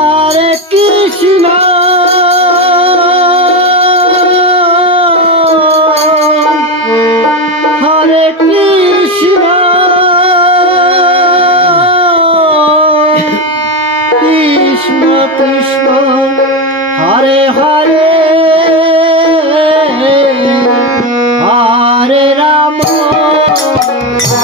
Hare Krishna, Hare Krishna, Krishna Krishna, Hare Hare, Hare Rama, Hare Rama, Rama Rama,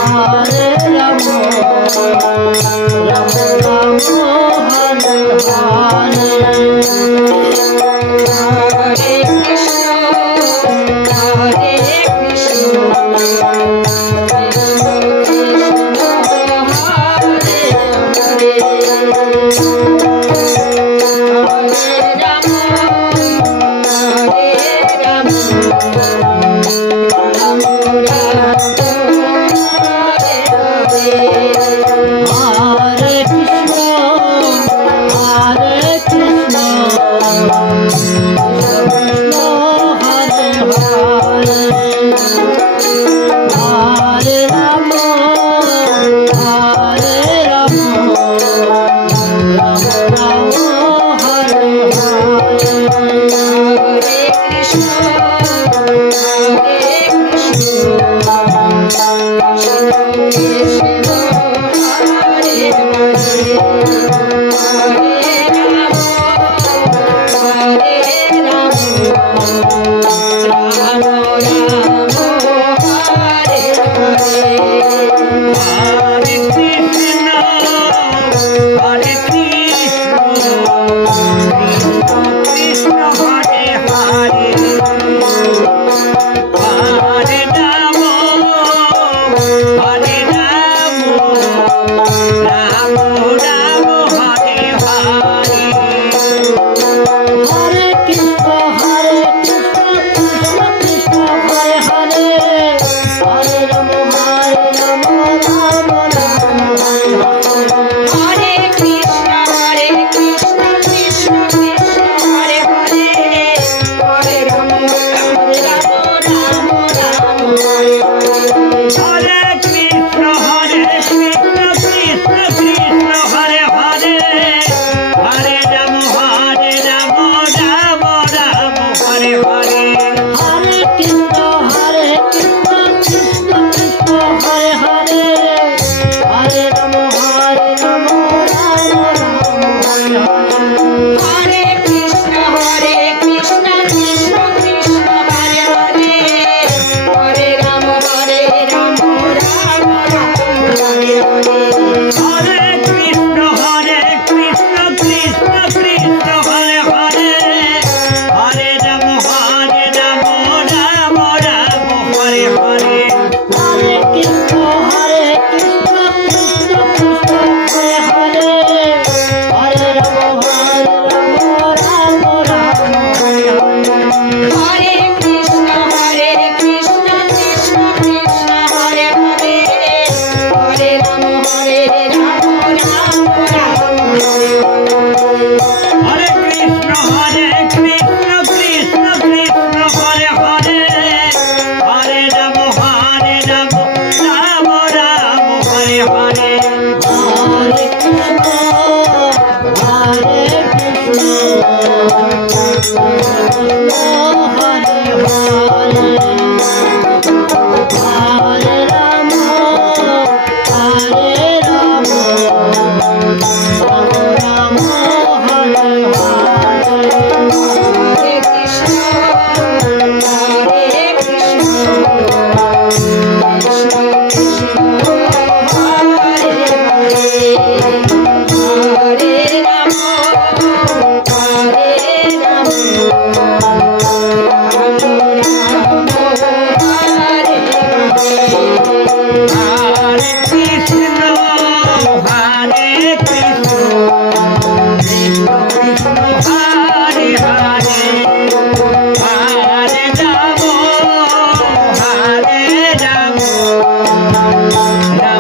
Hare Hare. Hare Krishna, Hare Krishna, Krishna Krishna, Hare Hare, Hare Rama, Hare Rama, Rama Rama, Hare Hare. Hare Krishna, Hare Krishna, Krishna Hare Hare, Hare Rama, Hare Rama, Rama Rama, Hare Hare. Hare Krishna, Hare Krishna, Krishna Krishna, Hare Hare, Hare Rama, Hare Rama, Rama Rama, Hare Hare. Hare Krishna, Hare Krishna, Krishna Krishna, Hare Hare, Hare Rama, Hare Rama, Rama Rama, Hare Hare. Hare Krishna, Hare Krishna, Krishna Krishna, Hare Hare, Hare Rama, Hare Rama, Rama Rama, Hare Hare. Hare Krishna, Hare Krishna, Krishna Krishna, Hare Hare, Hare Rama, Hare Rama, Rama Rama, Hare Hare. Hare Krishna, Hare Krishna, Krishna Krishna, Hare Hare, Hare Rama, Hare Rama, Rama Rama, Hare Hare. Hare Krishna, Hare Krishna, Krishna Krishna, Hare Hare, Hare Rama, Hare Rama, Rama Rama, Hare Hare. Hare Krishna, Hare Krishna, Krishna Krishna, Hare Hare, Hare Rama, Hare Rama, Rama Rama, Hare Hare. Hare Krishna, Hare Krishna, Krishna Krishna, Hare Hare, Hare Rama, Hare Rama, Rama Rama, Hare Hare. Hare Krishna, Hare Krishna, Krishna Krishna, Hare Hare, Hare Rama, Hare Rama, Rama Rama, Hare Hare. Hare Krishna, Hare Krishna, Krishna Krishna, Hare Hare, Hare Rama, Hare Rama, Rama Rama, Hare Hare. Hare Krishna, Hare Krishna, Krishna Krishna, Hare Hare, Hare Rama, Hare Rama, Rama Rama, Hare Hare. Hare Krishna, Hare Krishna, Krishna Hare Hare, Hare Rama, Hare Rama, Rama Rama, Hare Hare. Hare Krishna, Hare Krishna, Krishna Krishna, Hare Hare, Hare Rama, Hare Rama, Rama Rama, Hare Hare. Hare Krishna, Hare Krishna, Krishna Krishna, Hare Hare, Hare Rama, Hare Rama,